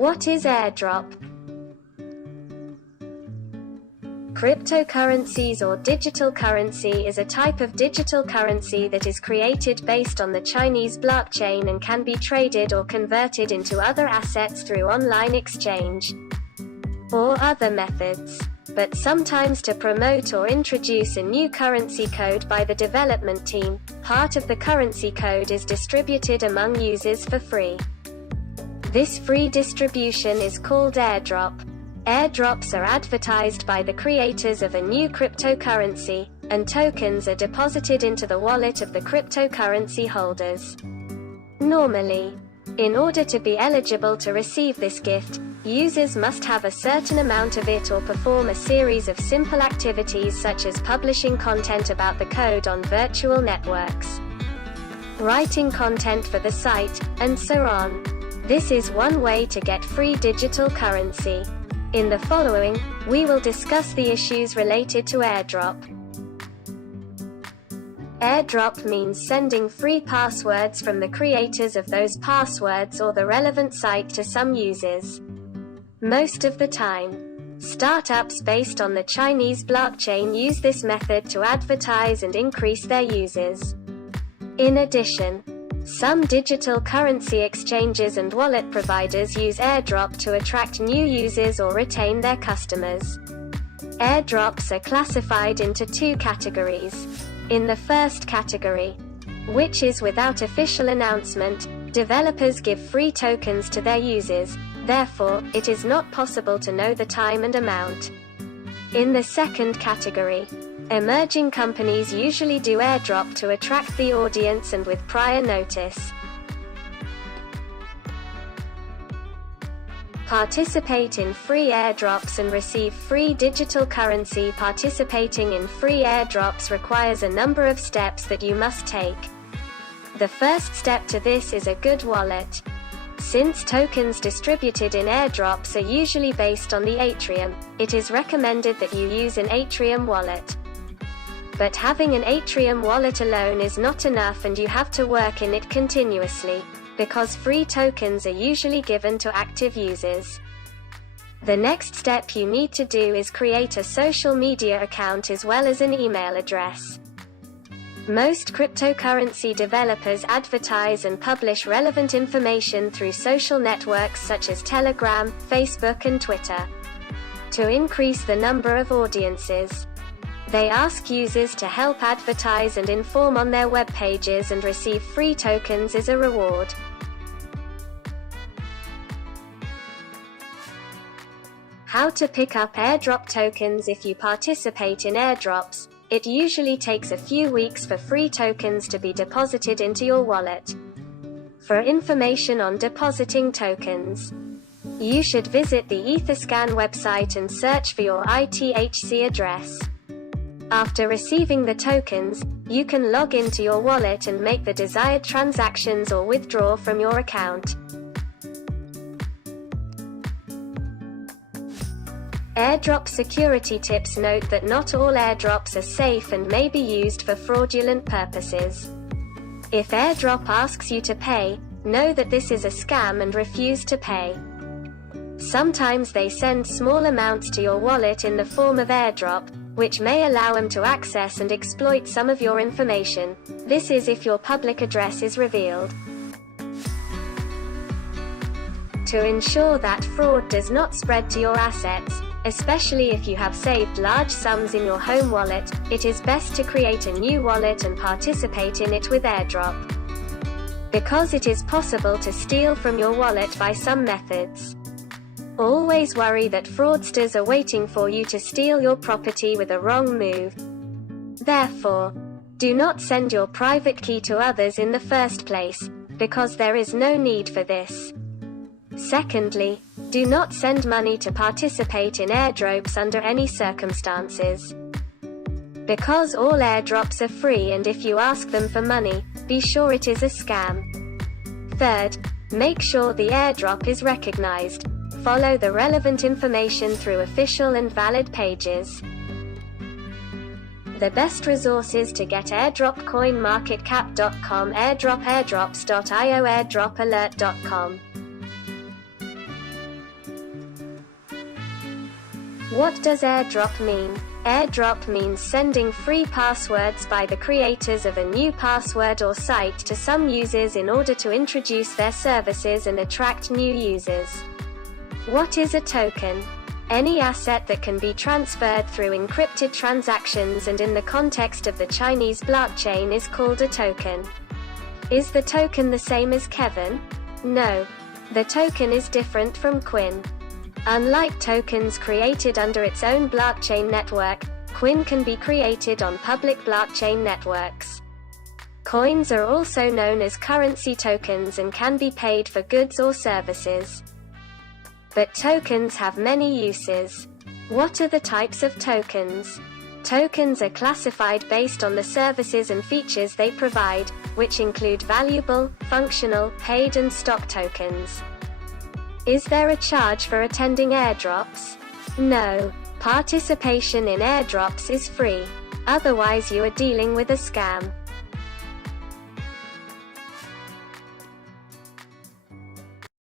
What is airdrop? Cryptocurrencies or digital currency is a type of digital currency that is created based on the Chinese blockchain and can be traded or converted into other assets through online exchange or other methods, but sometimes to promote or introduce a new currency code by the development team. Part of the currency code is distributed among users for free. This free distribution is called airdrop. Airdrops are advertised by the creators of a new cryptocurrency, and tokens are deposited into the wallet of the cryptocurrency holders. Normally, in order to be eligible to receive this gift, users must have a certain amount of it or perform a series of simple activities such as publishing content about the code on virtual networks, writing content for the site, and so on. This is one way to get free digital currency. In the following, we will discuss the issues related to airdrop. Airdrop means sending free passwords from the creators of those passwords or the relevant site to some users. Most of the time, startups based on the Chinese blockchain use this method to advertise and increase their users. In addition, some digital currency exchanges and wallet providers use airdrop to attract new users or retain their customers. Airdrops are classified into two categories. In the first category, which is without official announcement, developers give free tokens to their users, therefore, it is not possible to know the time and amount. In the second category, emerging companies usually do airdrop to attract the audience and with prior notice. Participate in free airdrops and receive free digital currency. Participating in free airdrops requires a number of steps that you must take. The first step to this is a good wallet. Since tokens distributed in airdrops are usually based on the Atrium, it is recommended that you use an Atrium wallet. But having an Atrium wallet alone is not enough, and you have to work in it continuously, because free tokens are usually given to active users. The next step you need to do is create a social media account as well as an email address. Most cryptocurrency developers advertise and publish relevant information through social networks such as Telegram, Facebook, and Twitter. To increase the number of audiences, they ask users to help advertise and inform on their web pages and receive free tokens as a reward. How to pick up airdrop tokens. If you participate in airdrops, it usually takes a few weeks for free tokens to be deposited into your wallet. For information on depositing tokens, you should visit the Etherscan website and search for your ITHC address. After receiving the tokens, you can log into your wallet and make the desired transactions or withdraw from your account. Airdrop security tips. Note that not all airdrops are safe and may be used for fraudulent purposes. If airdrop asks you to pay, know that this is a scam and refuse to pay. Sometimes they send small amounts to your wallet in the form of airdrop, which may allow them to access and exploit some of your information. This is if your public address is revealed. To ensure that fraud does not spread to your assets, especially if you have saved large sums in your home wallet, it is best to create a new wallet and participate in it with airdrop. Because it is possible to steal from your wallet by some methods. Always worry that fraudsters are waiting for you to steal your property with a wrong move. Therefore, do not send your private key to others in the first place, because there is no need for this. Secondly, do not send money to participate in airdrops under any circumstances. Because all airdrops are free, and if you ask them for money, be sure it is a scam. Third, make sure the airdrop is recognized. Follow the relevant information through official and valid pages. The best resources to get airdrop: coinmarketcap.com, airdrop, airdrops.io, airdropalert.com. What does airdrop mean? Airdrop means sending free passwords by the creators of a new password or site to some users in order to introduce their services and attract new users. What is a token? Any asset that can be transferred through encrypted transactions and in the context of the Chinese blockchain is called a token. Is the token the same as Kevin? No. The token is different from Quinn. Unlike tokens created under its own blockchain network, Quinn can be created on public blockchain networks. Coins are also known as currency tokens and can be paid for goods or services. But tokens have many uses. What are the types of tokens? Tokens are classified based on the services and features they provide, which include valuable, functional, paid and stock tokens. Is there a charge for attending airdrops? No. Participation in airdrops is free. Otherwise you are dealing with a scam.